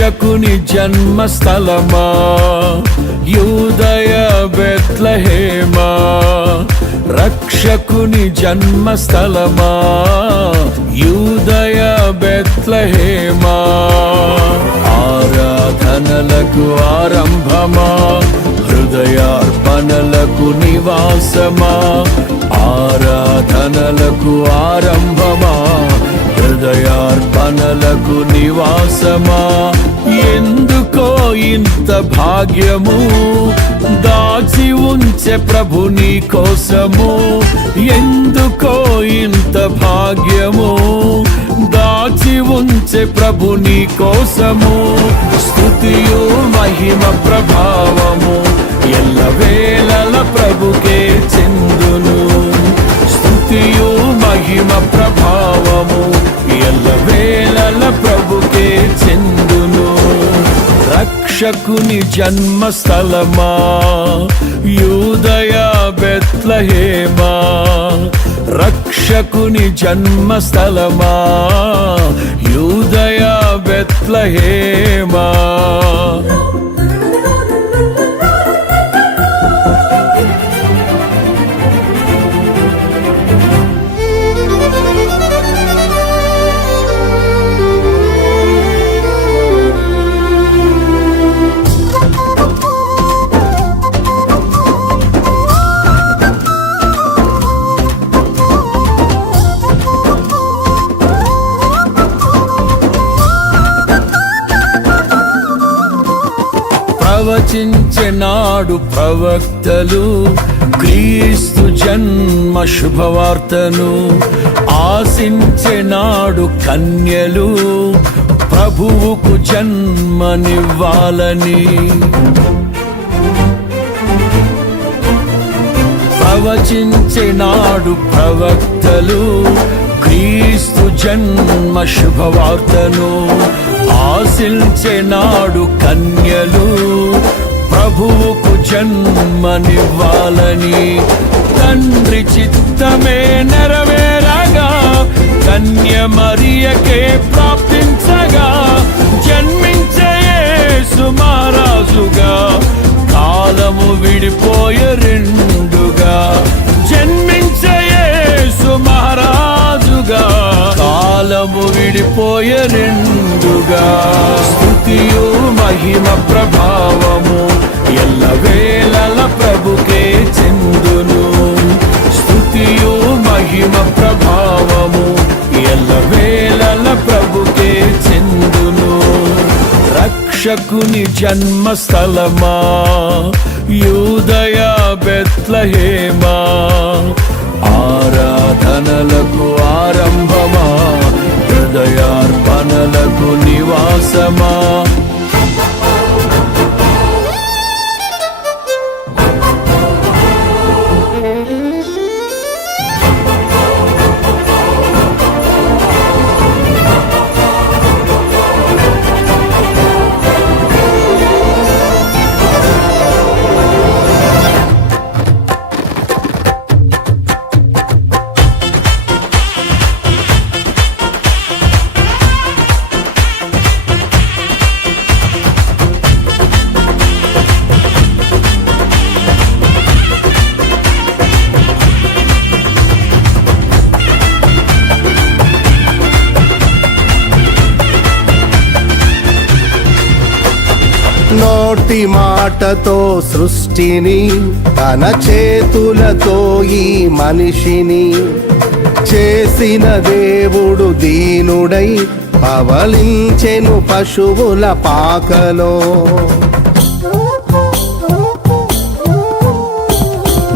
రక్షకుని జన్మస్థలమా యూదయ బెత్లెహేమా, రక్షకుని జన్మస్థలమా యూదయ బెత్లెహేమా, ఆరాధనలకు ఆరంభమా హృదయార్పణలకు నివాసమా, ఆరాధనలకు ఆరంభమా హృదయార్పణలకు నివాసమా, ఎందుకో ఇంత భాగ్యము దాచి ఉంచే ప్రభు నీ కోసము, ఎందుకో ఇంత భాగ్యము దాచి ఉంచే ప్రభు నీ కోసము, స్తుతియు మహిమ ప్రభావము ఎల్లవేళల ప్రభుకే చెందును, స్తుతియు మహిమ ప్రభావము ఎల్లవేళల ప్రభుకే చెందును. రక్షకుని జన్మస్థలమా యూదయ బెత్లెహేమా, రక్షకుని జన్మస్థలమా యూదయ బెత్లెహేమా. ప్రవచించెనాడు ప్రవక్తలు క్రీస్తు జన్మ శుభవార్తను, ఆశించెనాడు కన్యలు ప్రభువుకు జన్మనివ్వాలని, ప్రవచించెనాడు ప్రవక్తలు క్రీస్తు జన్మ శుభవార్తను, ఆశించెనాడు కన్యలు ప్రభువుకు జన్మనివ్వాలని, తండ్రి చిత్తమే నెరవేరగా కన్య మరియకే ప్రాప్తించగా, జన్మించే యేసు మహారాజుగా కాలము విడిపోయే రెండుగా, జన్మించే యేసు మహారాజుగా కాలము విడిపోయే రెండుగా, స్తుతియు మహిమ ప్రభావము ఎల్లవేళల ప్రభుకే చెందును, స్తుతియు మహిమ ప్రభావము ఎల్లవేళల ప్రభుకే చెందును. రక్షకుని జన్మస్థలమా యూదయ బెత్లెహేమా, ఆరాధనలకు ఆరంభమా హృదయార్పణలకు నివాసమా. నోటి మాటతో సృష్టిని తన చేతులతో ఈ మనిషిని చేసిన దేవుడు దీనుడై పవలించెను పశువుల పాకలో.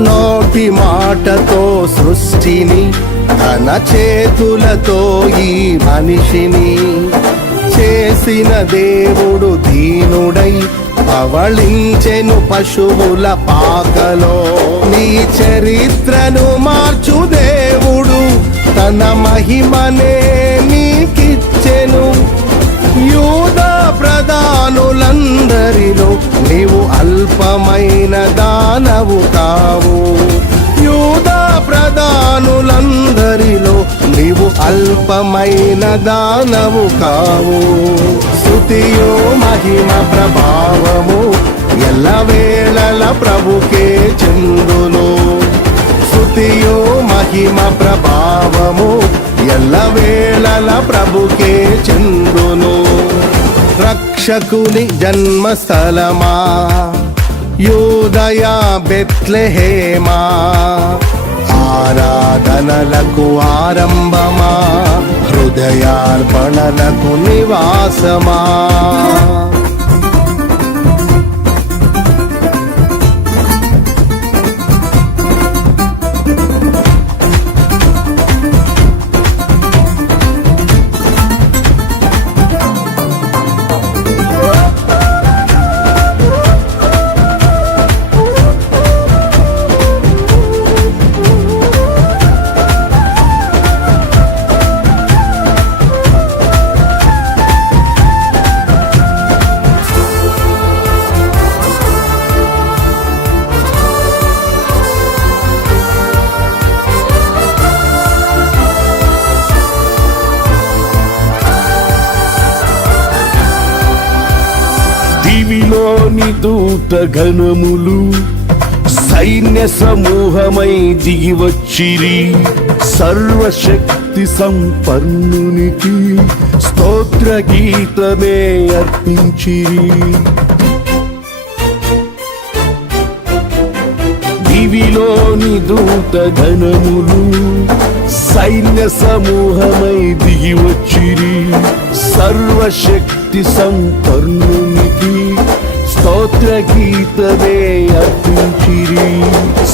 నోటి మాటతో సృష్టిని తన చేతులతో ఈ మనిషిని చేసిన దేవుడు దీనుడై పవళించెను పశువుల పాకలో. నీ చరిత్రను మార్చు దేవుడు తన మహిమనే నీకిచ్చెను. యూదా ప్రధానులందరిలో నీవు అల్పమైన దానవు కావు. యూదా ప్రధానులందరిలో నీవు అల్పమైన దానవు కావు. స్తుతియు మహిమ ప్రభావము ఎల్లవేళల ప్రభుకే చెందును. స్తుతియు మహిమ ప్రభావము ఎల్లవేళల ప్రభుకే చెందును. రక్షకుని జన్మస్థలమా యూదయ బెత్లెహేమా, ఆరాధనలకు ఆరంభమా హృదయార్పణలకు నివాసమా. దివిలోని దూత గణములు సైన్య సమూహమై దిగివచ్చిరి, సర్వశక్తి సంపన్నునికి స్తోత్ర గీతమే అర్పించిరి. దివిలోని దూత గణములు సైన్య సమూహమై దిగివచ్చిరి, సర్వశక్తి సంపన్నునికి స్తోత్ర గీతమే అర్పించిరి.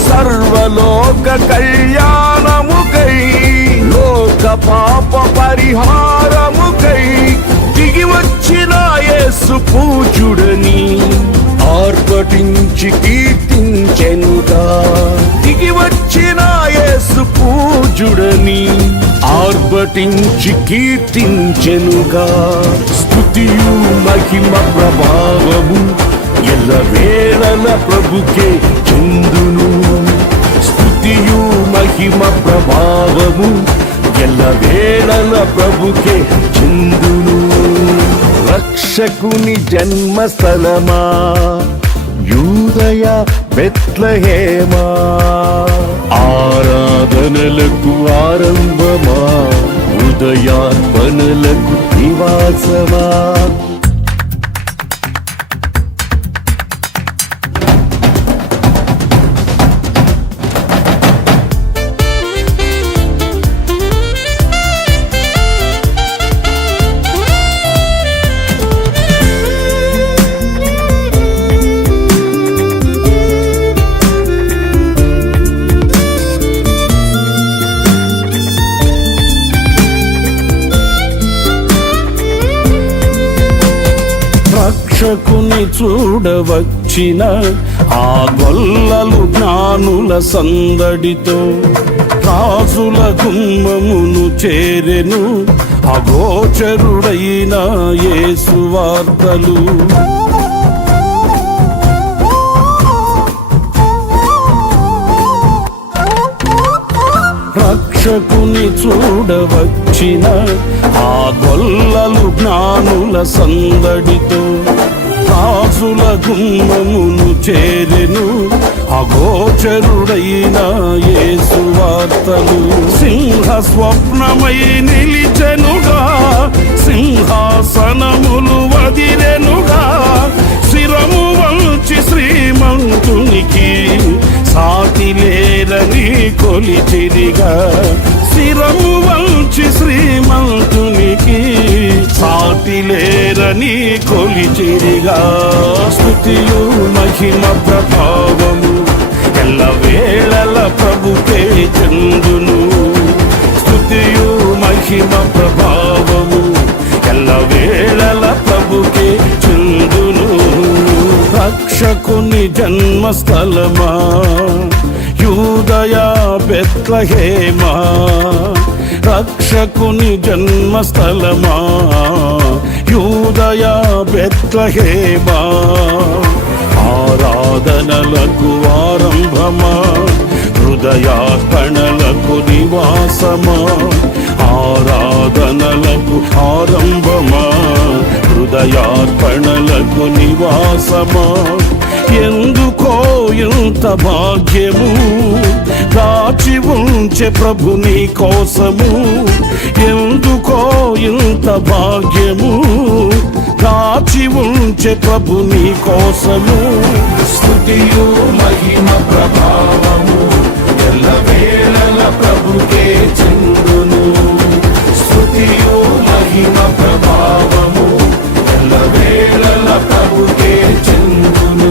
సర్వలోక కళ్యాణముకై లోక పాప పరిహారముకై దిగివచ్చిన యేసు పూజుడని ఆర్భటించి కీర్తించెనుగా. దిగివచ్చిన యేసు పూజుడని ఆర్భటించి కీర్తించెనుగా. స్తుతియు మహిమ ప్రభావము ఎల్లవేళల ప్రభుకే చెందును. స్తుతియు మహిమ ప్రభావము ఎల్లవేళల ప్రభుకే చెందును. రక్షకుని జన్మస్థలమా యూదయ బెత్లెహేమా, ఆరాధనలకు ఆరంభమా హృదయార్పణలకు నివాసమా. రక్షకుని చూడవచ్చిన ఆ గొల్లలు జ్ఞానుల సందడితో రాజుల గుమ్మమును చేరెను అగోచరుడైన యేసు వార్తలు. రక్షకుని చూడవచ్చిన ఆ గొల్లలు జ్ఞానుల సందడితో రాజుల గుమ్మమును చేరెను అగోచరుడైన యేసు వార్తలు. సింహ స్వప్నమై నిలిచెనుగా, సింహాసనములు వదిరెనుగా, శిరము వంచి శ్రీమంతునికి సాటి లేరని కొలిచిరిగా. శిరము వంచి శ్రీమంతునికి సాటి లేరని కొలిచిరిగా. స్తుతియు మహిమ ప్రభావము ఎల్లవేళల ప్రభుకే చెందును. స్తుతియు మహిమ ప్రభావము ఎల్లవేళల ప్రభుకే చెందును. రక్షకుని జన్మస్థలమా యూదయ బెత్లెహేమా, రక్షకుని జన్మస్థలమా యూదయ బెత్లెహేమా, ఆరాధనలకు ఆరంభమా హృదయార్పణలకు నివాసమా. ఆరాధనలకు ఆరంభమా హృదయా పరలోకపు నివాసమా ఎందుకో ఇంత భాగ్యము దాచి ఉంచే ప్రభు నీ కోసము ఎందుకో ఇంత భాగ్యము దాచి ఉంచే ప్రభు నీ కోసము స్తుతియు మహిమ ప్రభావము ఎల్లవేళల ప్రభుకే చెందును స్తుతియు మహిమ ప్రభావము ఎల్లవేళల ప్రభుకే చెందును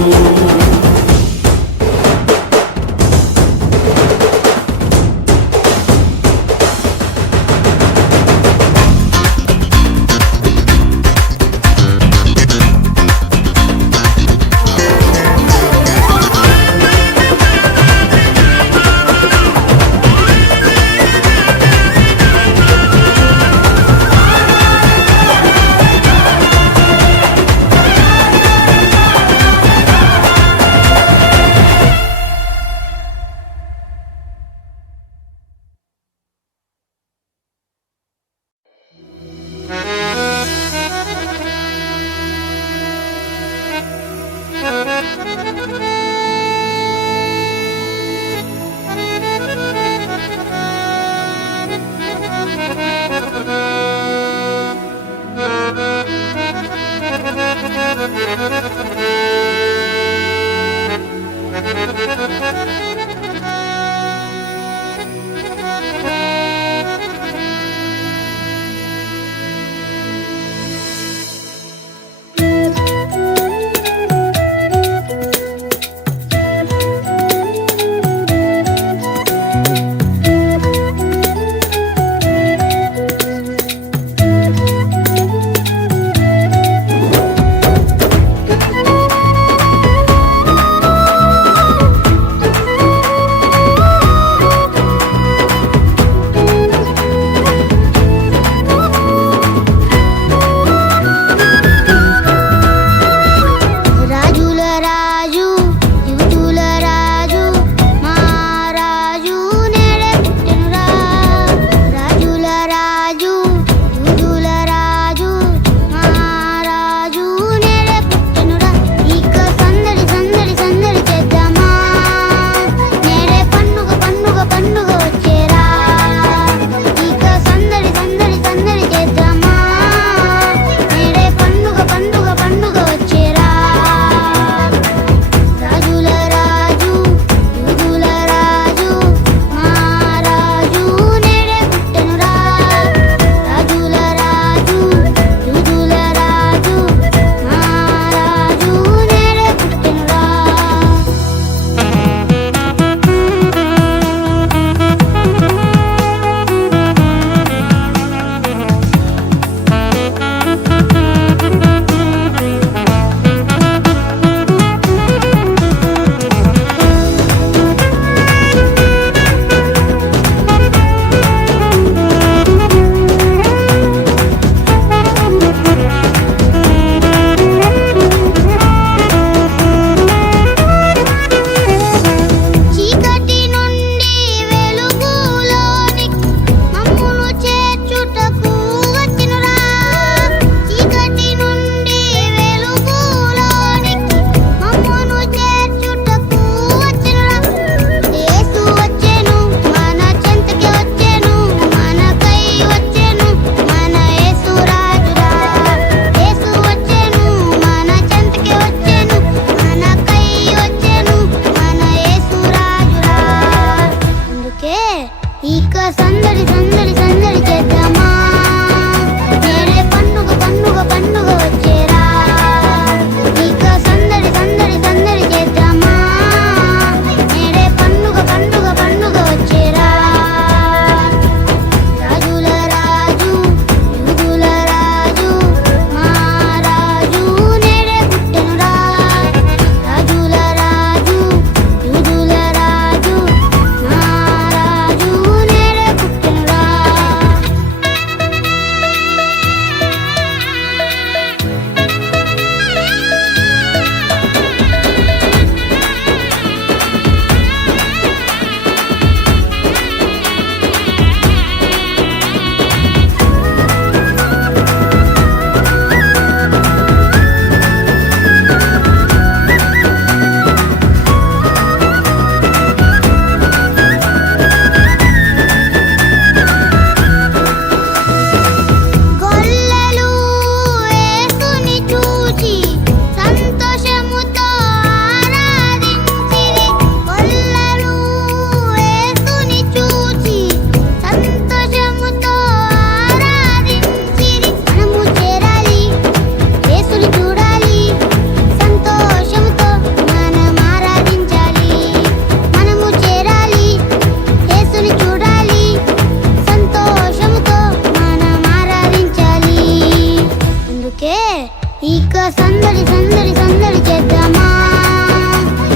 ఇక సందడి సందడి సందడి చేద్దామా,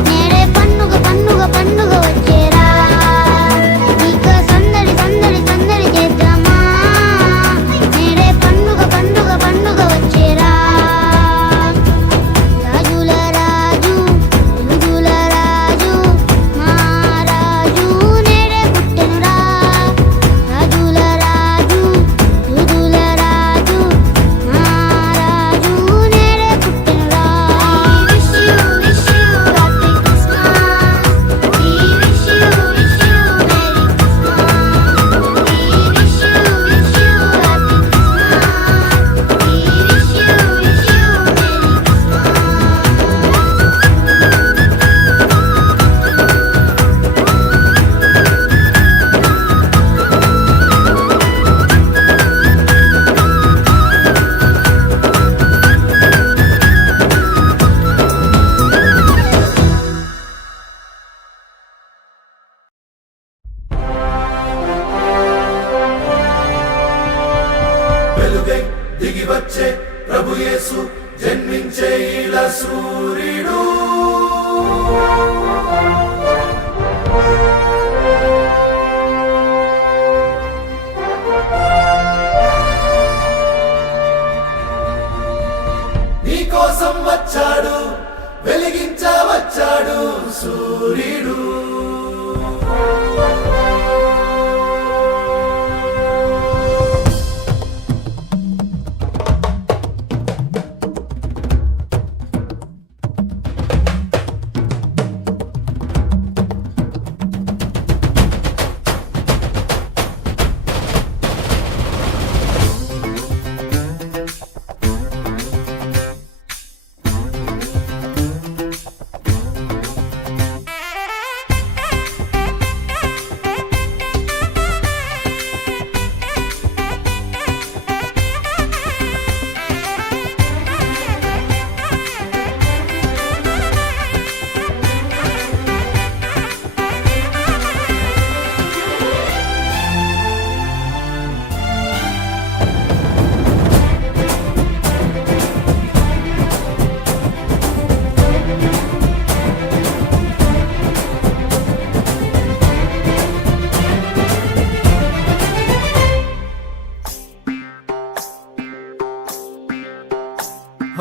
నేడే పండుగ పండుగ పండుగ వచ్చేరా. ఇక సందడి సందడి సందడి చేద్దామా, నేడే పండుగ పండుగ పండుగ వచ్చేరా. రాజుల రాజు యుదుల రాజు మా రాజు నేడే పుట్టెనురా. రాజుల రాజు యుదుల రాజు మా రాజు నేడే పుట్టెనురా. Wish you happy Christmas, we wish you merry Christmas, we wish you happy Christmas, we wish you merry Christmas. వెలుగై దిగి వచ్చే ప్రభు యేసు జన్మించే ఇలా సూర్యుడు. నీ కోసం వచ్చాడు, వెలిగించవచ్చాడు సూర్యుడు.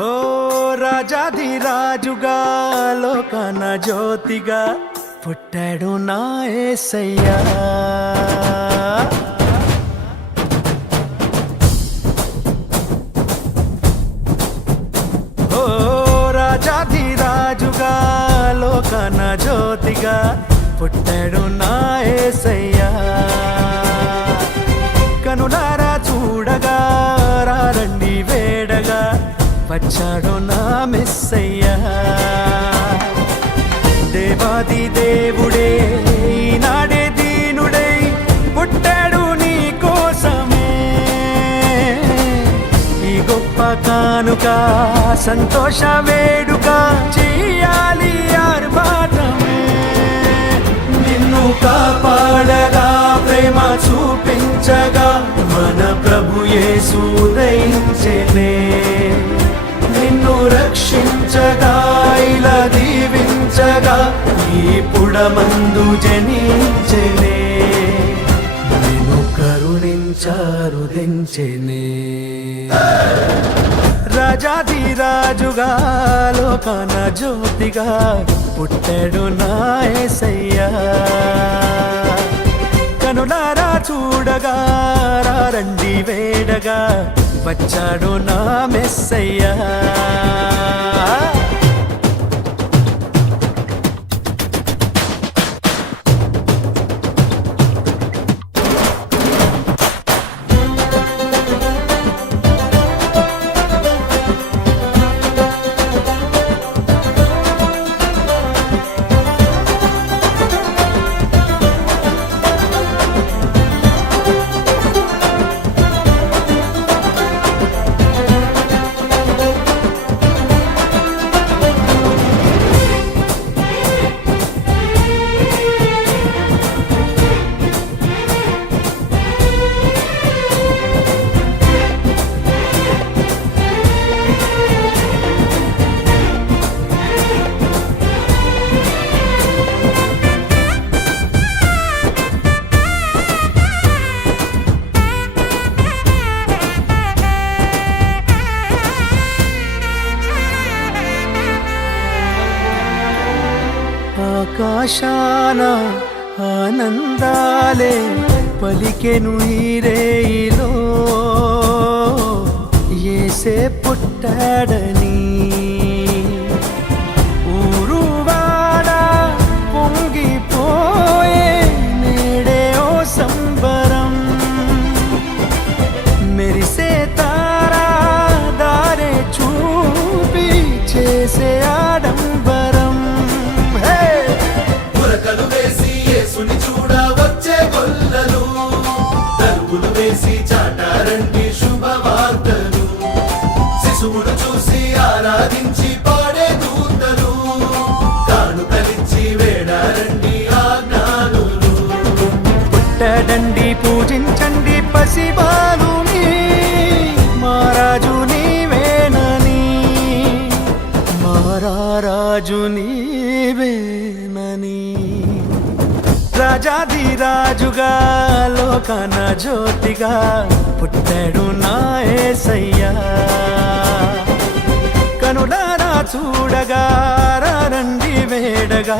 ఓ రాజాధిరాజుగా లోకన జ్యోతిగా పుట్టాడు నా యేసయ్యా. ఓ రాజాధిరాజుగా లోకన జ్యోతిగా పుట్టాడు నా యేసయ్యా. కనులారా చూడగా రండి వేడగా వచ్చాడు నా మెస్సయ్యా. దేవాది దేవుడే ఈనాడే దీనుడై పుట్టాడు నీ కోసమే. ఈ గొప్ప కానుక సంతోష వేడుక చెయ్యాలి ఆర్భాటమే. నిన్ను కాపాడగా ప్రేమ చూపించగా మన ప్రభు యేసు ఉదయించెనే. నిన్ను రక్షించగా ఇలా దీవించగా ఈ పుడమందు జనించెనే. నిన్ను కరుణించారు దించెనే. రాజాధిరాజుగా లోకాన జ్యోతిగా పుట్టాడు నా యేసయ్యా. కనులారా చూడగా రండి వేడగా వచ్చాడు నా మెస్సయ్యా. ఆశాన ఆనందాలే పలికెను ఈ రేయిలో యేసే పుట్టాడని ఊరువాడ పొంగిపోయే నేడే ఓ సంబరం మెరిసే తారా దారే చూపి చేసే ఆడంబరం హే ఉరకలు వేసి యేసుని చూడ వచ్చే గొల్లలు తలుపులు వేసి చాటారండి శుభవార్తలు శిశువును చూసి ఆరాధించి పాడే దూతలు కానుకలిచ్చి వేడారండి ఆజ్ఞానులు పుట్టడండి పూజించండి పసిబాలుని మారాజు నీవేనని మారాజు నీవేనని రాజాది రాజుగా లోకాన జ్యోతిగా పుట్టాడు నా యేసయ్యా కనులారా చూడగా రండి వేడగా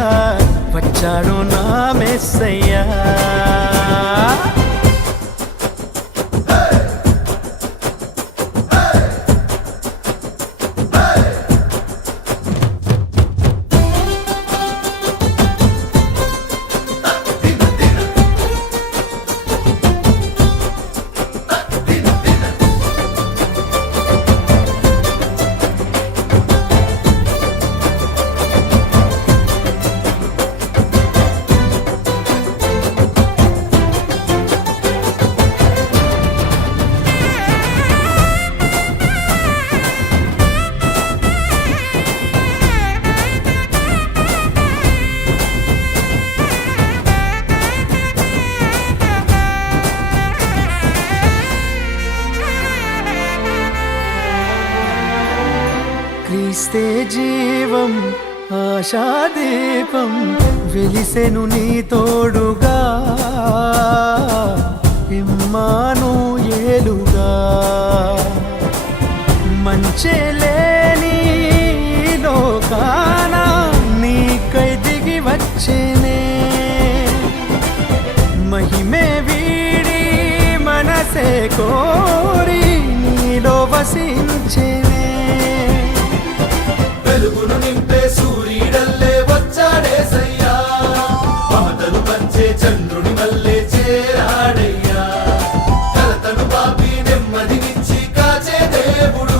వచ్చాడు నా మెస్సయ్యా క్రీస్తే జీవం ఆశాదీపం వెలిసెను నీ తోడుగా ఇమ్మానుయేలుగా మంచే లేని ఈ లోకాన నీకై దిగి వచ్చేనే మహిమే వీడి మనసే కోరి నీలో వసించేనే వెలుగును నింపే సూర్యుడల్లే వచ్చాడేసయ్యా మమతలు పంచే చంద్రుని వల్లే చేరాడయ్యా కలతను పాపి నెమ్మదినిచ్చి కాచే దేవుడు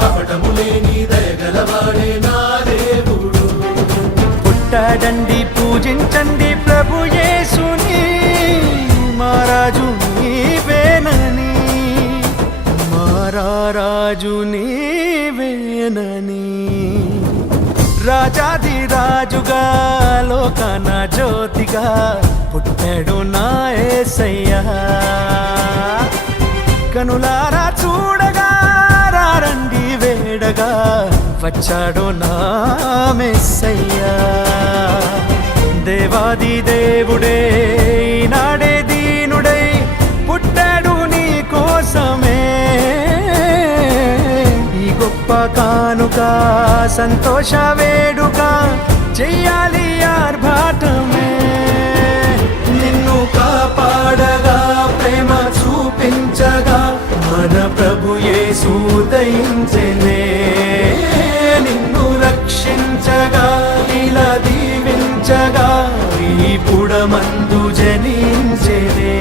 కపటము లేని దయగలవాడే నా దేవుడు పుట్టాడండి పూజించండి ప్రభు యేసుని మారాజు నీవేనని మారాజు నీవేనని రాజాది రాజుగా లోకాన జ్యోతిగా పుట్టాడు నా యేసయ్యా కనులారా చూడగా రండి వేడగా వచ్చాడు నా మెస్సయ్యా దేవాది దేవుడే నాడే దీనుడై పుట్టాడు నీ కోసమే ఈ గొప్ప కానుక సంతోష వేడుక చెయ్యాలి ఆర్భాటమే నిన్ను కాపాడగా ప్రేమ చూపించగా మన ప్రభు యేసు దయించెనే నిన్ను రక్షించగా ఇలా దీవించగా ఈ పుడమందు జనించెనే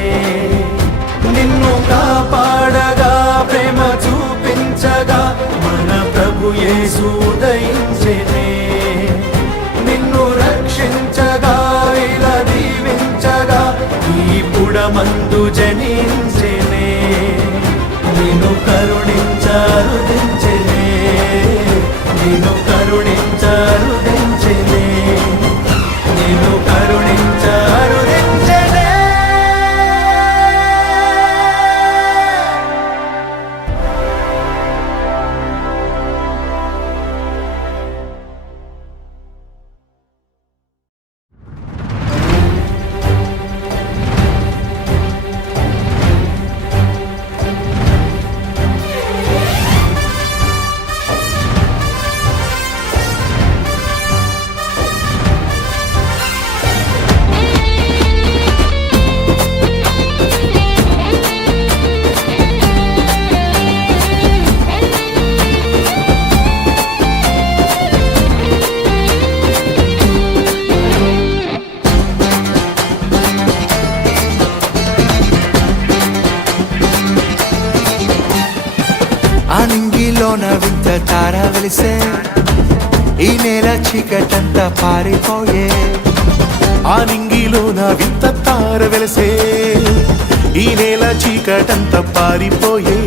నిన్ను కాపాడగా ప్రేమ చూపించగా మన ప్రభు యేసు దయించెనే నిన్ను రక్షించగా ఇలా దీవించగా ఈ పుడమందు జనించెనే నిన్ను కరుణించారు దించెనే నిన్ను కరుణించారు దించెనే నిన్ను కరుణించారు దించెనే నింగిలోన వింత తార వెలిసే ఈ నేల చీకటంతా పారిపోయే ఆ నింగిలోన వింత తార వెలసే ఈ నేల చీకటంత పారిపోయే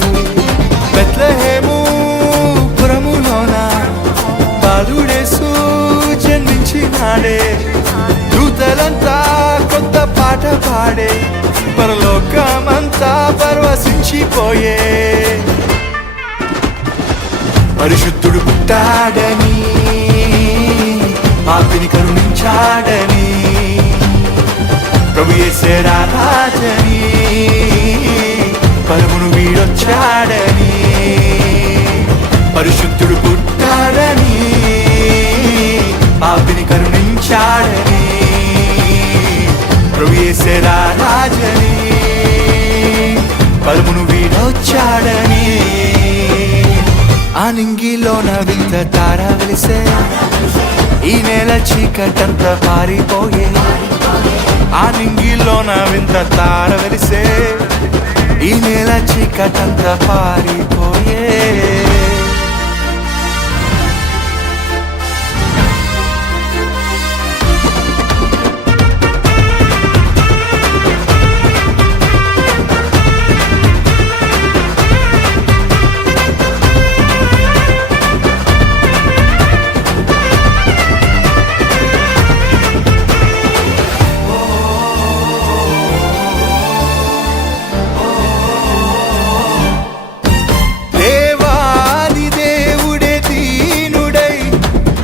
బెత్లెహేము పురములోన బాలుడేసు జన్మించినాడే దూతలంతా కొత్త పాట పాడే పరలోకమంతా పరవశించిపోయే పరిశుద్ధుడు పుట్టాడని పాపిని కరుణించాడని ప్రభు యేసే రాజని పరమును వీడొచ్చాడని పరిశుద్ధుడు పుట్టాడని పాపిని కరుణించాడని ప్రభు యేసే రాజని పరమును వీడొచ్చాడని ఆ నింగిలోన వింత తార వెలిసే ఈ నేల చీకటంతా పారిపోయే ఆ నింగిలోన వింత తార వెలిసే ఈ నేల చీకటంతా పారిపోయే దేవాది దేవుడే దీనుడై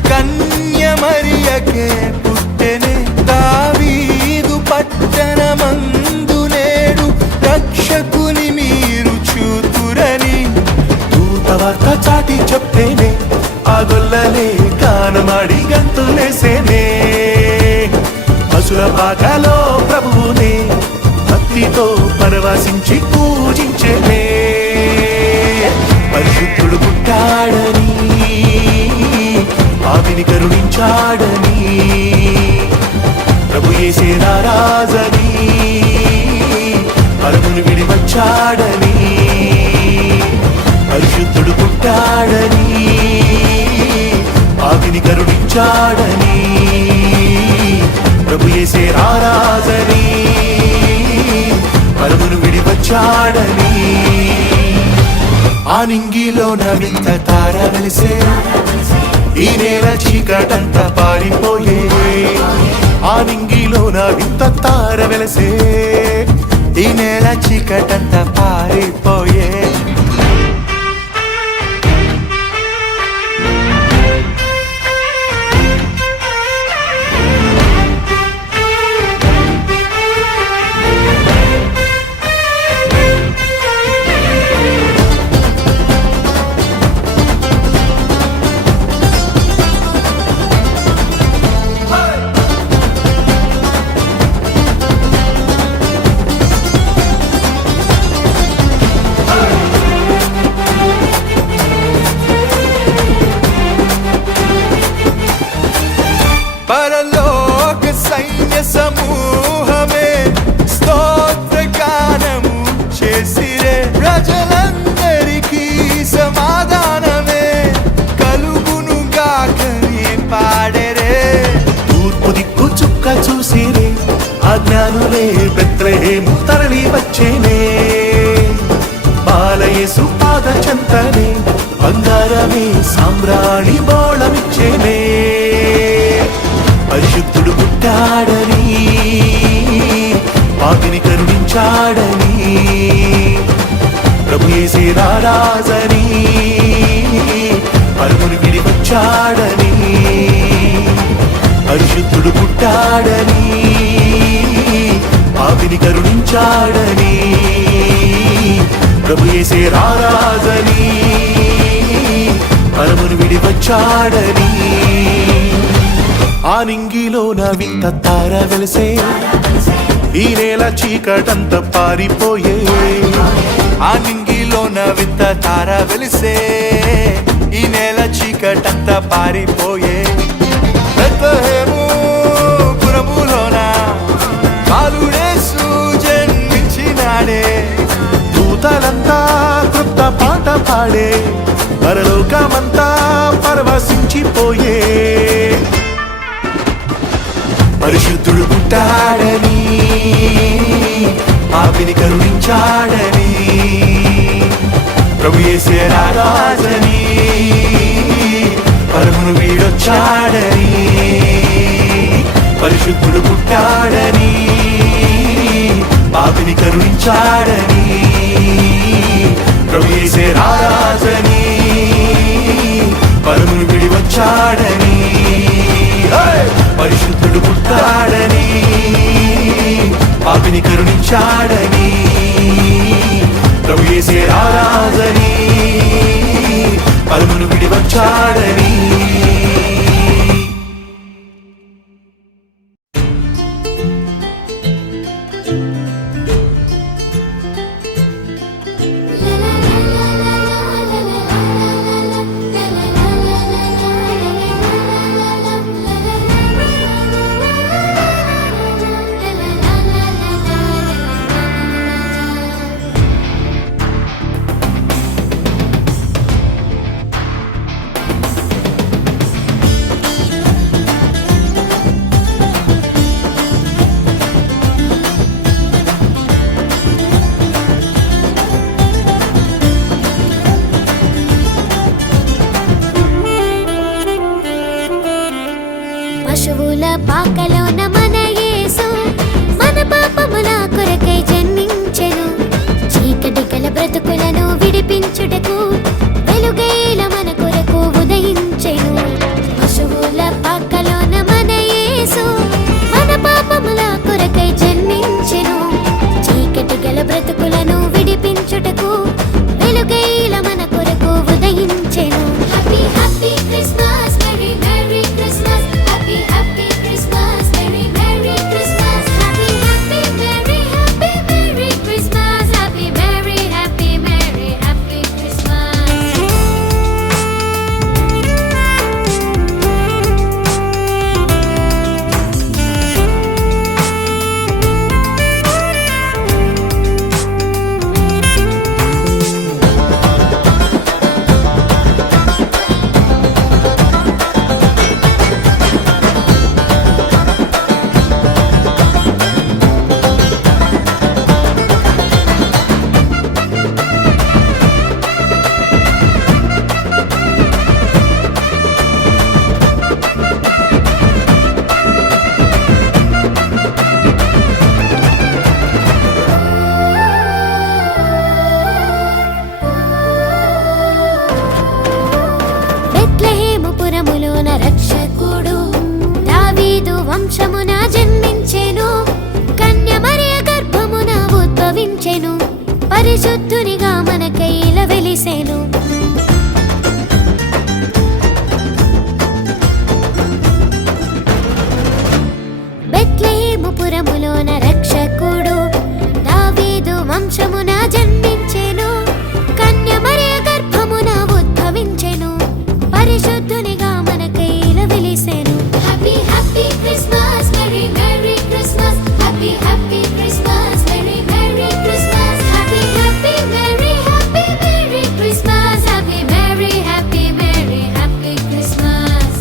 కన్య మరియకే పుట్టెనే దావీదు పట్టణమందు నేడు రక్షకుని మీరు చూతురని దూతవార్త చాటి చెప్పేనే ఆ గొల్లలే గానమాడి గంతులేసేనే పశుల పాకలో ప్రభువునే భక్తితో పరవశించి పూజించేనే పరిశుద్ధుడు పుట్టాడని పాపిని కరుణించాడని ప్రభు యేసే రాజని పరమును విడి వచ్చాడని పరిశుద్ధుడు పుట్టాడని పాపిని కరుణించాడని ప్రభు యేసే రాజని పరమును విడి వచ్చాడని ఆ నింగిలోన వింత తార వెలిసే ఈ నేల చీకటంతా పారిపోయే ఆ నింగిలోన వింత తార వెలిసే ఈ నేల చీకటంతా పారిపోయే పరలోక సైన్య సమూహమే స్తోత్ర గానము చేసిరే ప్రజలందరికీ సమాధానమే కలుగును గాకని పాడరే తూర్పు దిక్కు చుక్క చూసిరే అజ్ఞానులే బెత్లెహేము తరలి వచ్చేనే బాలయేసు పాద చెంతనే బంగారమే సామ్రాణి బోళమిచ్చేనే పరిశుద్ధుడు పుట్టాడని పాపిని కరుణించాడని ప్రభు యేసే రాజని పరమును విడి వచ్చాడని పరిశుద్ధుడు పుట్టాడని పాపిని కరుణించాడని ప్రభు యేసే రాజని పరమును విడి వచ్చాడని ఆ నింగిలోన వింత తార వెలిసే ఈ నేల చీకటంతా పారిపోయే ఆ నింగిలోన వింత తార వెలిసే ఈ నేల చీకటంతా పారిపోయే బెత్లెహేము పురములోన బాలుడేసు జన్మించినాడే దూతలంతా కృత పాట పాడే లోకమంతా పరవశించిపోయే పరిశుద్ధుడు పుట్టాడని పాపిని కరుణించాడని ప్రభు యేసే రారాజని పరమును వీడొచ్చాడని పరిశుద్ధుడు పుట్టాడని పాపిని కరుణించాడని ప్రభు యేసే రారాజని పరమును విడి వచ్చాడని పరిశుద్ధుడు పుట్టాడని పాపిని కరుణించాడని ప్రభు యేసే రారాజని పరమును విడి వచ్చాడని పశువుల పాకలోన మన యేసు మన పాపముల కొరకై జన్మించెను చీకటి గల బ్రతుకులను విడిపించుటకు వెలుగైల మన కొరకు ఉదయించెను పశువుల పాకలోన మన యేసు మన పాపముల కొరకై జన్మించెను చీకటి గల బ్రతుకులను విడిపించుటకు వెలుగైల మన కొరకు ఉదయించెను happy happy Christmas merry merry Christmas happy happy Christmas merry merry Christmas happy happy merry happy merry Christmas happy merry happy merry happy Christmas బెత్లెహేముపురములోన రక్షకుడు దావీదు వంశమున జన్మించెను కన్య మరియ గర్భమున ఉద్భవించెను పరిశుద్ధునిగా మనకై ఇలా వెలిసెను బెత్లెహేముపురములోన రక్షకుడు దావీదు వంశమున జన్మించెను కన్య మరియ గర్భమున ఉద్భవించెను పరిశుద్ధునిగా మనకై ఇలా వెలిసెను happy happy Christmas merry merry Christmas happy happy Christmas merry merry Christmas happy happy merry happy merry Christmas happy merry happy merry happy Christmas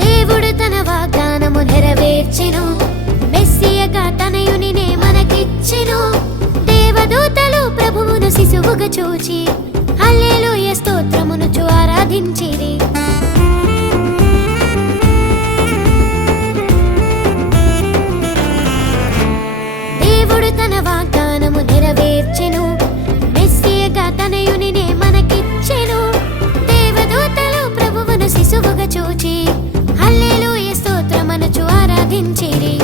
దేవుడు తన వాగ్దానము నెరవేర్చెను మెస్సియగా తనయునినే మనకిచ్చెను దేవదూతలు ప్రభువును శిశువుగా చూచి హల్లెలూయా స్తోత్రమునుచు ఆరాధించిరి దేవుడు తన వాగ్దానము నెరవేర్చెను మెస్సియగా తనయునినే మనకిచ్చెను దేవదూతలు ప్రభువును శిశువుగా చూచి హల్లెలూయా స్తోత్రమనుచు ఆరాధించిరి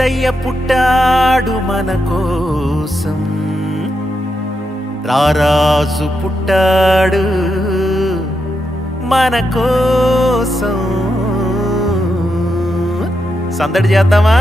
యేసయ్య పుట్టాడు మన కోసం, రారాజు పుట్టాడు మన కోసం. సందడి చేద్దామా?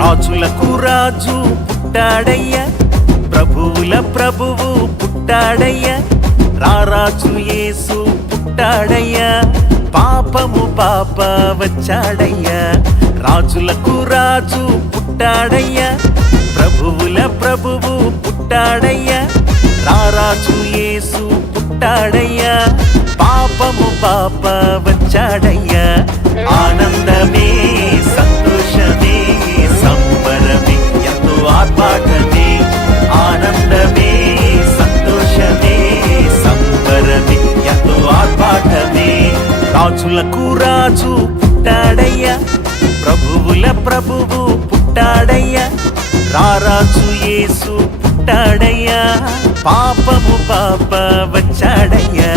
రాజులకు రాజు పుట్టాడయ్యా, ప్రభువుల ప్రభువు పుట్టాడయ్యా, రారాజు యేసు పుట్టాడయ్యా, పాపము పాప వచ్చాడయ్యా. రాజులకు రాజు పుట్టాడయ్యా, ప్రభువుల ప్రభువు పుట్టాడయ్యా, రారాజు యేసు పుట్టాడయ్యా, పాపము పాప వచ్చాడయ్యా. ఆనందమే సంతోషమే సంబరమే ఎంతో ఆర్భాటమే, ఆనందమే సంతోషమే సంబరమే ఎంతో ఆర్భాటమే. రాజులకు రాజు పుట్టాడయ్యా, ప్రభువుల ప్రభువు పుట్టాడయ్యా, రారాజు యేసు పుట్టాడయ్యా, పాపము పాప వచ్చాడయ్యా.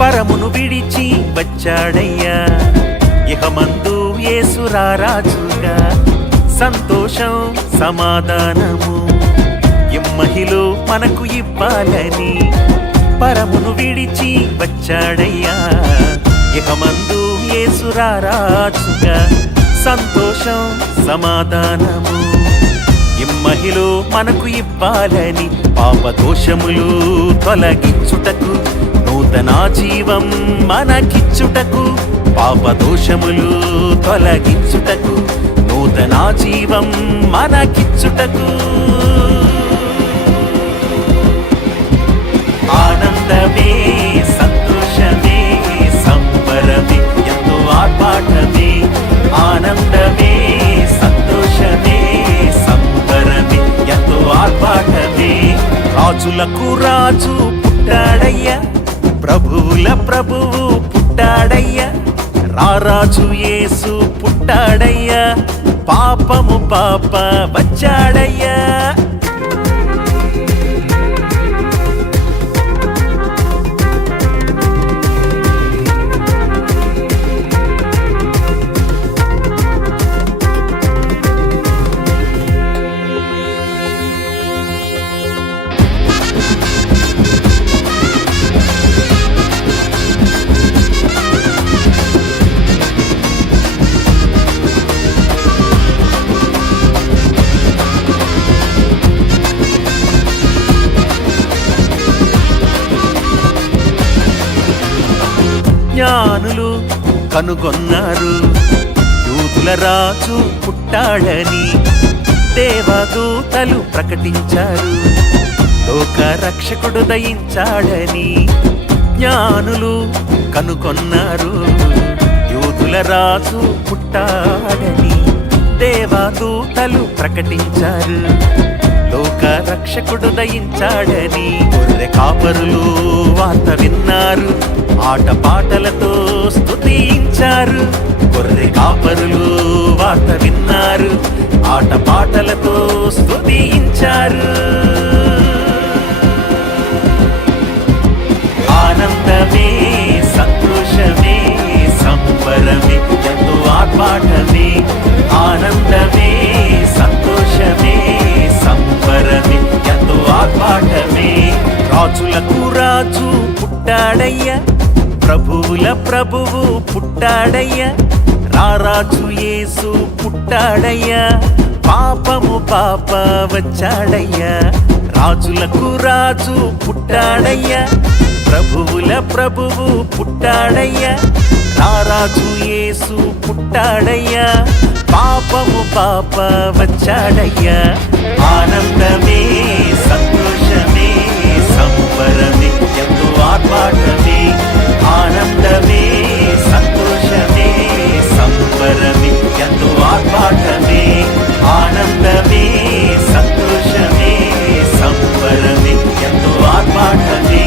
పరమును విడిచి వచ్చాడయ్యా, ఇహమందు యేసు రారాజుగా, సంతోషం సమాధానము ఇమ్మహిలో మనకు ఇవ్వాలని. పరమును విడిచి వచ్చాడయ్యా, ఇహమందు యేసు రారాజుగా, సంతోషం సమాధానము ఇమ్మహిలో మనకు ఇవ్వాలని. పాపదోషములు తొలగించుటకు, నూతన జీవం మనకిచ్చుటకు, పాపదోషములు తొలగించుటకు, నూతన జీవం మనకిచ్చుటకు. ఆనందమే సంతోషమే సంబరమే ఎంతో ఆర్భాటమే, ఆనందమే సంతోషమే సంబరమే ఎంతో ఆర్భాటమే. రాజులకు రాజు పుట్టాడయ్యా, ప్రభువుల ప్రభువు పుట్టాడయ్యా, రారాజు యేసు పుట్టాడయ్యా, పాపము పాప వచ్చాడయ్యా. జ్ఞానులు కనుగొన్నారు యూదుల రాజు పుట్టాడని, దేవదూతలు ప్రకటించారు లోక రక్షకుడు దయించాడని. జ్ఞానులు కనుగొన్నారు యూదుల రాజు పుట్టాడని, దేవదూతలు ప్రకటించారు లోక రక్షకుడు దయించాడని. గొర్రె కాపరులు వార్త విన్నారు, ఆట పాటలతో స్తుతించారు. గొర్రె కాపరులు వార్త విన్నారు, ఆట పాటలతో స్తుతించారు. ఆనందమే సంతోషమే సంబరమే ఎంతో ఆర్భాటమే ఆనందమే సంతోషమే సంబరమే ఎంతో ఆర్భాటమే రాజులకు రాజు పుట్టాడయ్యా ప్రభువుల ప్రభువు పుట్టాడయ్యా రారాజు యేసు పుట్టాడయ్యా పాపము పాప వచ్చాడయ్యా రాజులకు రాజు పుట్టాడయ్యా ప్రభువుల ప్రభువు పుట్టాడయ్యా రారాజు యేసు పుట్టాడయ్యా పాపము పాప వచ్చాడయ్యా ఆనందమే సంతోషమే సంబరమే ఎంతో ఆర్భాటమే ఆనందమే సంతోషమే సంబరమే ఎంతో ఆర్భాటమే ఆనందమే సంతోషమే సంబరమే ఎంతో ఆర్భాటమే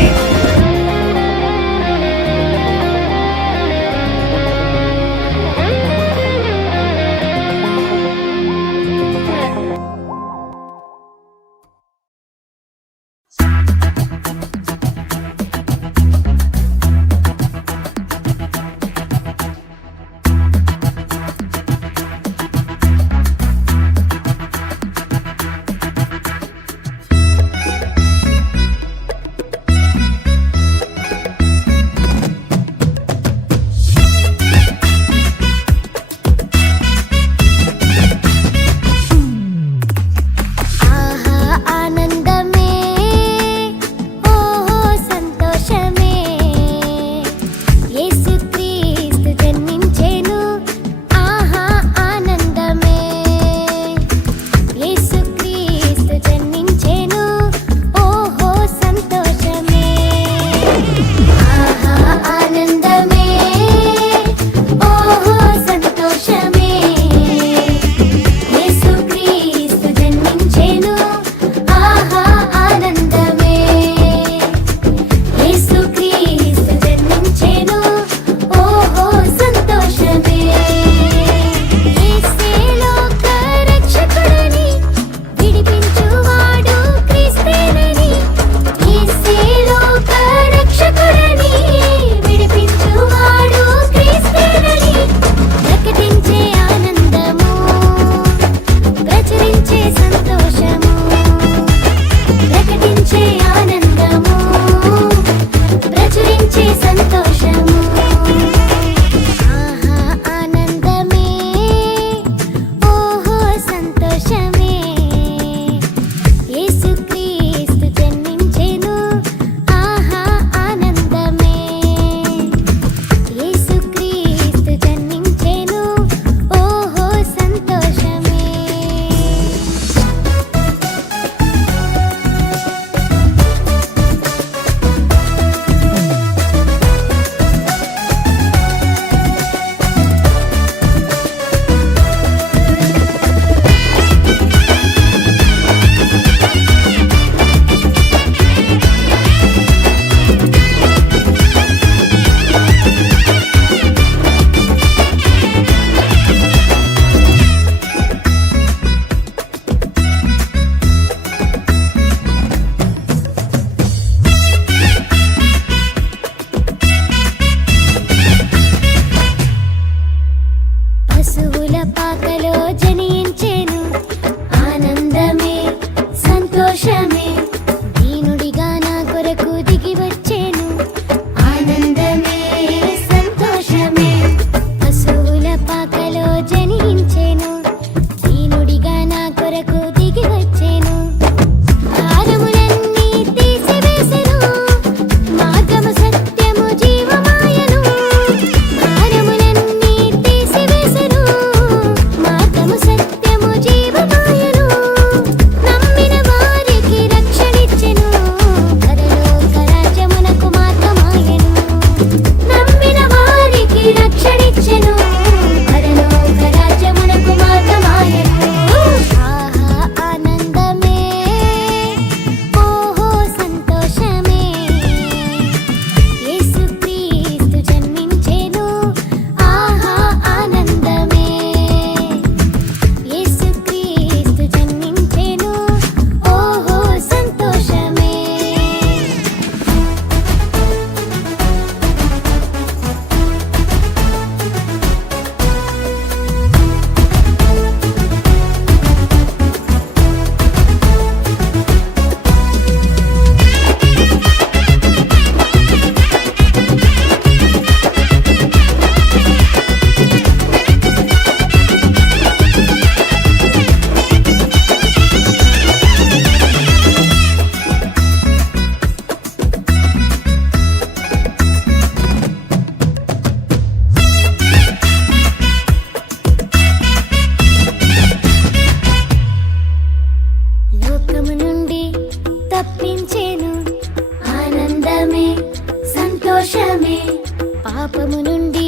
పాపము నుండి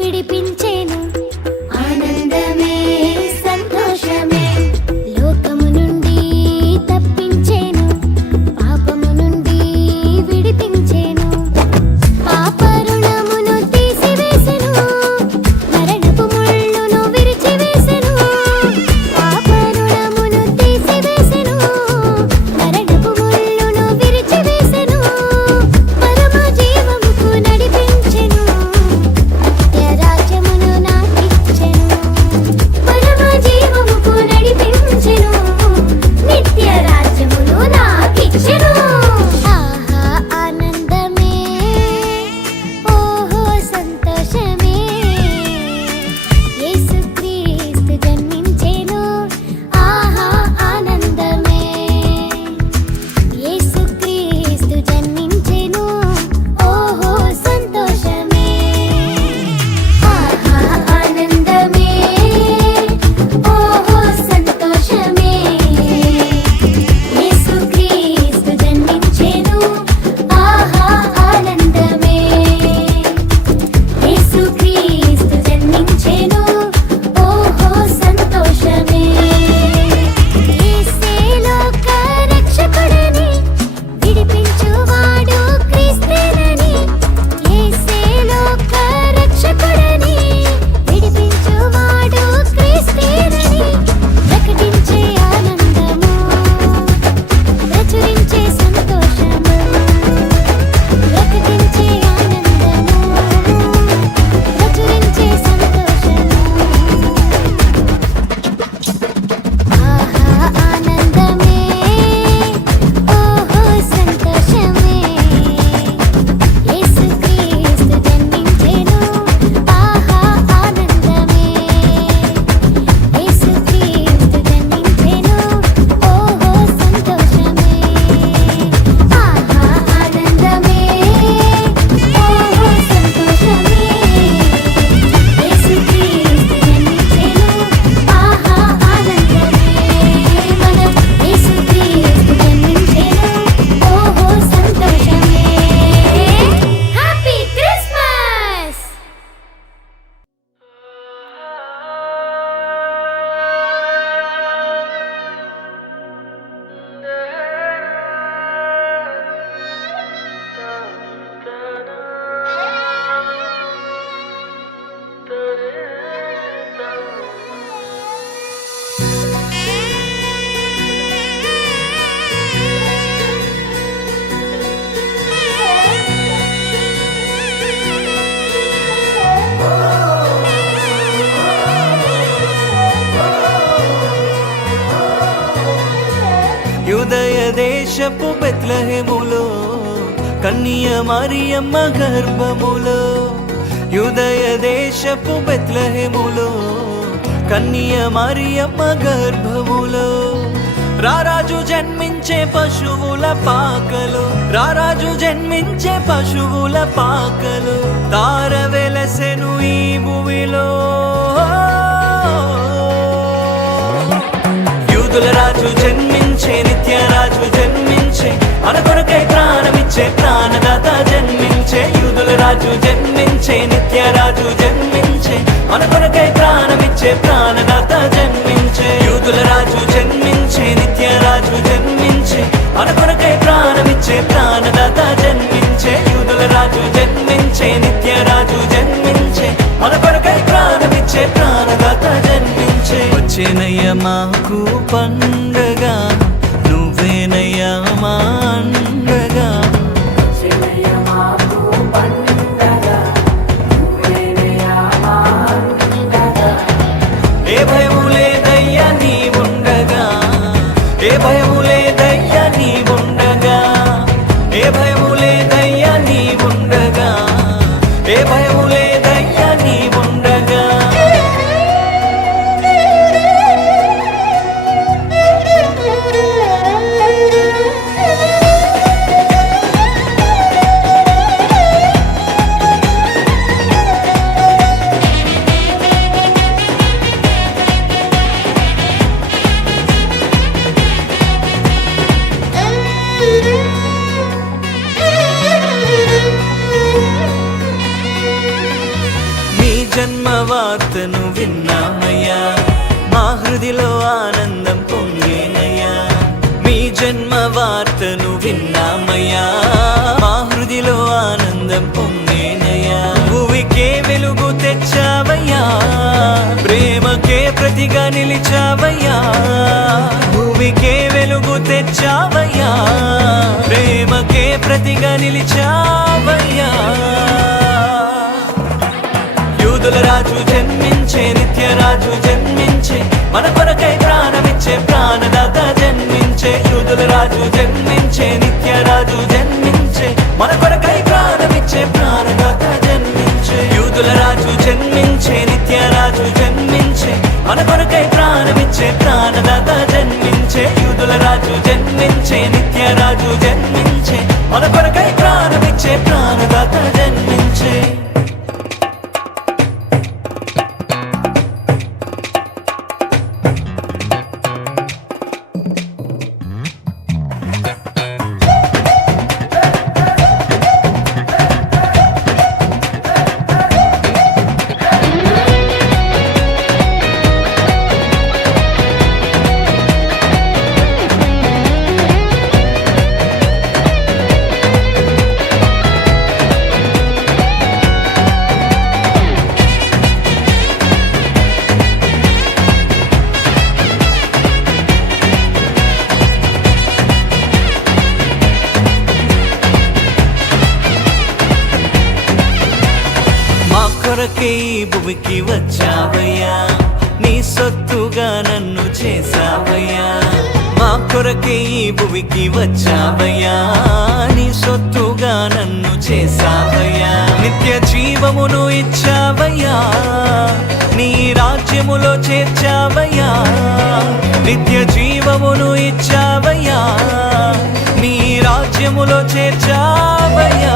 విడిపించెను ఆనందమే సంతోషమే లోకము నుండి తప్పించెను పాపము నుండి విడిపించెను పాప రుణమును తీసివేసెను మరణపు ముళ్ళును విరిచివేసెను పాప రుణమును తీసివేసెను మరణపు ముళ్ళును విరిచివేసెను పరమ జీవముకు నడిపించెను నిత్య రాజ్యమును నాకిచ్చెను పరమ జీవముకు నడిపించెను నిత్య రాజ్యమును నాకిచ్చెను ఆహా ఆనందమే ఓహో సంతోషమే యేసుక్రీస్తు జన్మించెను ఆహా ఆనందమే యేసుక్రీస్తు జన్మించెను ఓహో సంతోషమే ఆహా ఆనందమే ఓహో సంతోషమే యేసుక్రీస్తు జన్మించెను ఆహా ఆనందమే యేసుక్రీస్తు జన్మించెను ఓహో సంతోషమే యేసే లోక రక్షకుడని విడిపించువాడు క్రీస్తేనని యేసే లోక రక్షకుడని విడిపించువాడు క్రీస్తేనని ప్రకటించే ఆనందము ప్రచురించే సంతోషము ప్రకటించే ఆనందము ప్రచురించే సంతోషము ఆహా ఆనందమే ఓహో సంతోషమే యేసుక్రీస్తు జన్మించెను ఆహా ఆనందమే యేసుక్రీస్తు జన్మించెను ఓహో సంతోషమే ఆహా ఆనందమే ఓహో సంతోషమే యేసుక్రీస్తు జన్మించెను ఆహా ఆనందమే మన యేసుక్రీస్తు జన్మించెను ఓహో సంతోషమే హ్యాపీ క్రిస్మస్ యూదయ దేశపు బెత్లెహేములో కన్య మరియమ్మ గర్భములో యూదయ దేశపు బెత్లెహేములో కన్య మరియమ్మ గర్భములో రారాజు జన్మించే పశువుల పాకలు రారాజు జన్మించే పశువుల పాకలు తార వెలసెను ఈ భూమిలో యూదుల రాజు జన్మించే నిత్య రాజు జన్మించే మన కొరకై ప్రాణమిచ్చే ప్రాణదాత జన్మించే యూదుల రాజు జన్మించే నిత్య రాజు జన్మించే మన కొరకై ప్రాణమిచ్చే ప్రాణదాత జన్మించే యూదుల రాజు జన్మించే నిత్య రాజు జన్మించే మన కొరకై ప్రాణమిచ్చే ప్రాణదాత జన్మించే యూదుల రాజు జన్మించే నిత్య రాజు జన్మించే మన కొరకై ప్రాణమిచ్చే ప్రాణదాత జన్మించే వచ్చేనయ్య మాకు పండగ నువ్వేనయ్య మా అండగా ఏ భయము లేదయ్యా నీ ఉండగా ఏ భయము లేదయ్యా నీ ఉండగా ఏ భయము లేదయ్యా నీ ఉండగా ఏ భయము లేదయ్యా నీ ఉండగా సువార్తను విన్నామయ్యా మా హృదిలో ఆనందం పొందేనయ్యా భూమికే వెలుగు తెచ్చావయ్యా ప్రేమకే ప్రతిగా నిలిచావయ్యా భూమికే వెలుగు తెచ్చావయ్యా ప్రేమకే ప్రతిగా నిలిచావయ్యా యూదుల రాజు జన్మించే నిత్య రాజు జన్మించే మన కొరకై ప్రాణమిచ్చే ప్రాణదాత జన్మించే యూదుల రాజు జన్మించే నిత్య రాజు జన్మించే మన కొరకై ప్రాణమిచ్చే ప్రాణదాత జన్మించే యూదుల రాజు జన్మించే నిత్య రాజు జన్మించే మన కొరకై ప్రాణమిచ్చే ప్రాణదాత జన్మించే యూదుల రాజు జన్మించే నిత్య రాజు జన్మించే మన కొరకై ప్రాణమిచ్చే ప్రాణదాత జన్మించే కొరకే ఈ భూమికి వచ్చావయ్యా నీ సొత్తుగా నన్ను చేసావయ్యా మా కొరకే ఈ భూమికి వచ్చావయ్యా నీ సొత్తుగా నన్ను చేసావయ్యా నిత్య జీవమును ఇచ్చావయ్యా నీ రాజ్యములో చేర్చావయ్యా నిత్య జీవమును ఇచ్చావయ్యా నీ రాజ్యములో చేర్చావయ్యా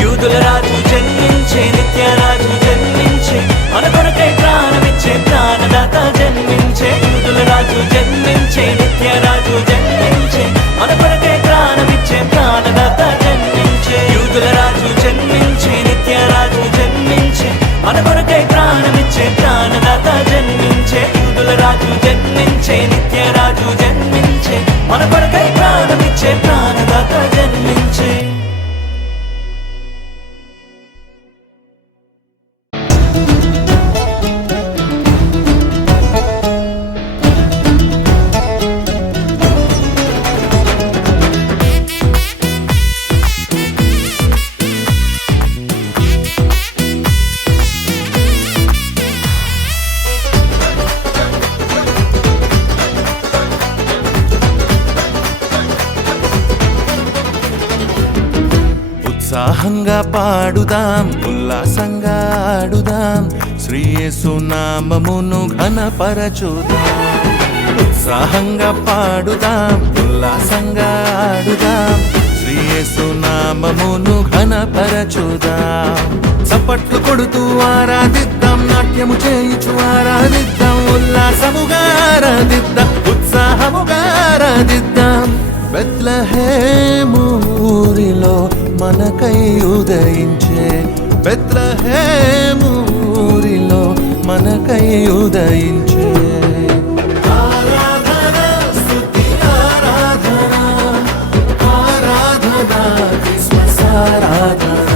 యూదుల రాజు జన్మించే నిత్య రాజు జన్మించే మన కొరకై ప్రాణమిచ్చే ప్రాణదాత జన్మించే యూదుల రాజు జన్మించే నిత్య రాజు జన్మించే మన కొరకై ప్రాణమిచ్చే ప్రాణదాత జన్మించే యూదుల రాజు జన్మించే నిత్య రాజు జన్మించే మన కొరకై ప్రాణమిచ్చే ప్రాణదాత జన్మించే యూదుల రాజు జన్మించే నిత్య రాజు జన్మించే మన కొరకై ప్రాణమిచ్చే ప్రాణదాత జన్మించే ఉత్సాహంగా పాడుదాం ఉల్లాసంగా ఆడుదాం శ్రీ యేసు నామమును ఘనపరచుదాం ఉత్సాహంగా పాడుదాం ఉల్లాసంగా ఆడుదాం శ్రీ యేసు నామమును ఘనపరచుదాం చప్పట్లు కొడుతూ ఆరాధిద్దాం నాట్యము చేయుచు ఆరాధిద్దాం ఉల్లాసముగా ఆరాధిద్దాం ఉత్సాహముగా ఆరాధిద్దాం బెత్లెహేము ఊరిలో మనకై ఉదయించే బెత్లెహేము ఊరిలో మనకై ఉదయించే ఆరాధన స్తుతి ఆరాధన ఆరాధన క్రిస్మస్ ఆరాధన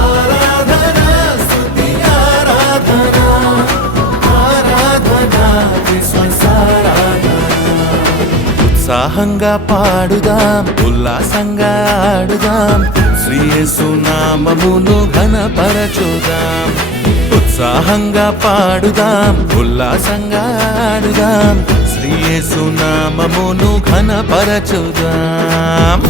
ఆరాధన స్తుతి ఆరాధన ఆరాధన క్రిస్మస్ ఆరాధన ఉత్సాహంగా పాడుదాం ఉల్లాసంగా ఆడుదాం శ్రీ యేసు నామమును ఘనపరచుదాం ఉత్సాహంగా పాడుదాం ఉల్లాసంగా ఆడుదాం శ్రీ యేసు నామమును ఘనపరచుదాం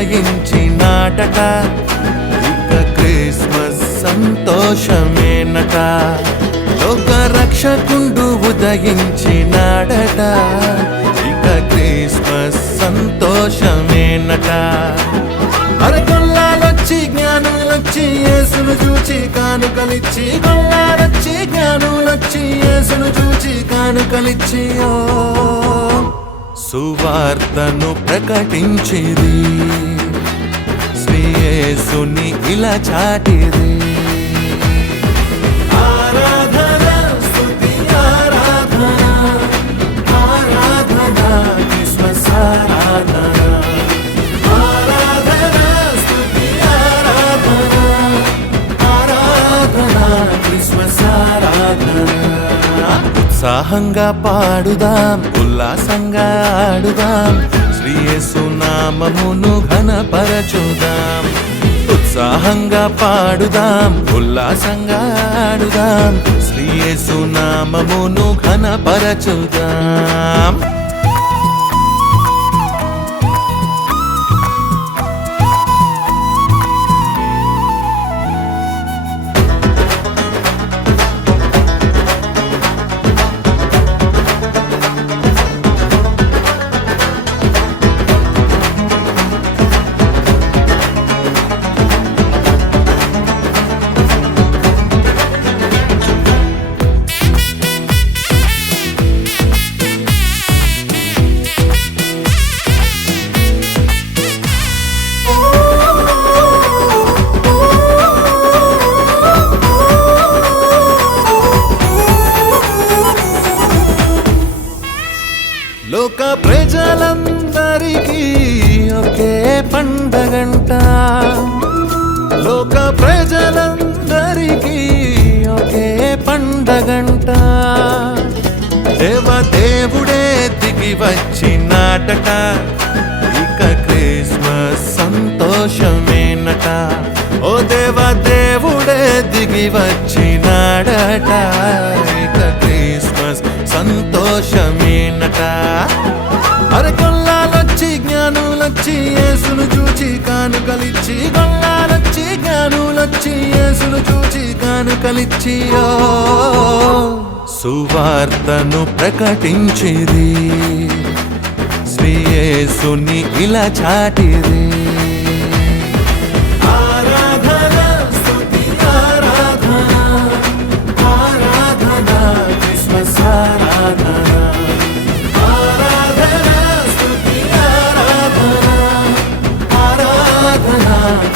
ఉదయించినాడట ఇక క్రిస్మస్ సంతోషమేనట లోక రక్షకుండు ఉదయించినాడట ఇక క్రిస్మస్ సంతోషమేనట అరే గొల్లాలొచ్చి జ్ఞానులొచ్చి యేసును చూచి కానుకలిచ్చి గొల్లాలొచ్చి జ్ఞానులొచ్చి యేసును చూచి కానుకలిచ్చి ఓ సువార్తను ప్రకటించిరి శ్రీ యేసుని ఇలా చాటిరి ఆరాధన స్తుతి ఆరాధన ఆరాధన క్రిస్మస్ ఆరాధన ఆరాధన స్తుతి ఆరాధన ఆరాధన క్రిస్మస్ ఆరాధన ఉత్సాహంగా పాడుదాం ఉల్లాసంగా ఆడుదాం శ్రీ యేసు నామమును ఘనపరచుదాం ఉత్సాహంగా పాడుదాం ఉల్లాసంగా ఆడుదాం శ్రీ యేసు నామమును ఘనపరచుదాం లోక ప్రజలందరికీ ఒకే పండగంట లోక ప్రజలందరికీ ఒకే పండగంట దేవదేవుడే దిగి వచ్చినాడట ఇక క్రిస్మస్ సంతోషమేనట ఓ దేవదేవుడే దిగి వచ్చినాడట ఇక క్రిస్మస్ సంతోషమేనట అరే గొల్లాలొచ్చి జ్ఞానులొచ్చి యేసును చూచి కానుకలిచ్చి గొల్లాలొచ్చి జ్ఞానులొచ్చి యేసును చూచి కానుకలిచ్చి ఓ సువార్తను ప్రకటించిరి శ్రీ యేసుని ఇలా చాటిరి ఆరాధన స్తుతి ఆరాధన ఆరాధన క్రిస్మస్ ఆరాధన ఆరాధన స్తుతి ఆరాధన ఆరాధన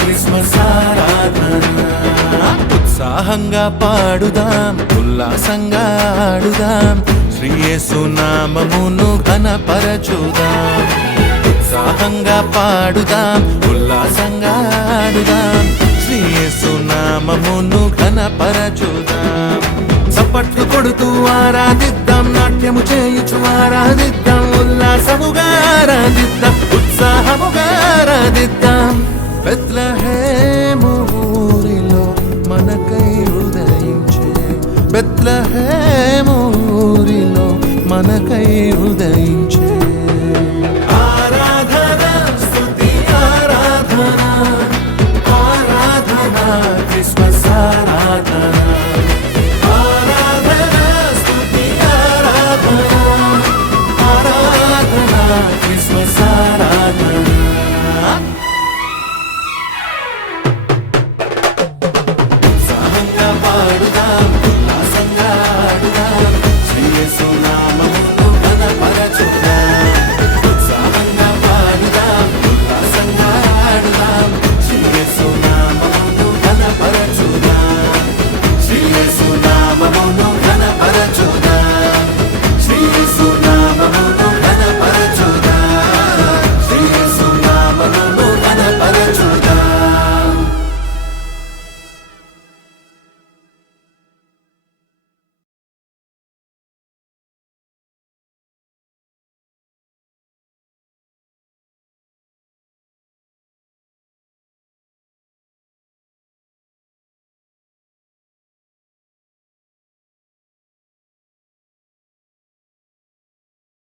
క్రిస్మస్ ఆరాధన ఉత్సాహంగా పాడుదాం ఉల్లాసంగా ఆడుదాం శ్రీ యేసు నామమును ఘనపరచుదాం ఉత్సాహంగా పాడుదాం ఉల్లాసంగా ఆడుదాం శ్రీ యేసు నామమును ఘనపరచుదాం చప్పట్లు కొడుతూ ఆరాధిద్దాం నాట్యము చేయుచు ఆరాధిద్దాం ఉల్లాసముగా ఆరాధిద్దాం ఉత్సాహముగా ఆరాధిద్దాం బెత్లెహేము ఊరిలో మనకై ఉదయించే బెత్లెహేము ఊరిలో మనకై ఉదయించే ఆరాధన స్తుతి ఆరాధన ఆరాధన క్రిస్మస్ ఆరాధన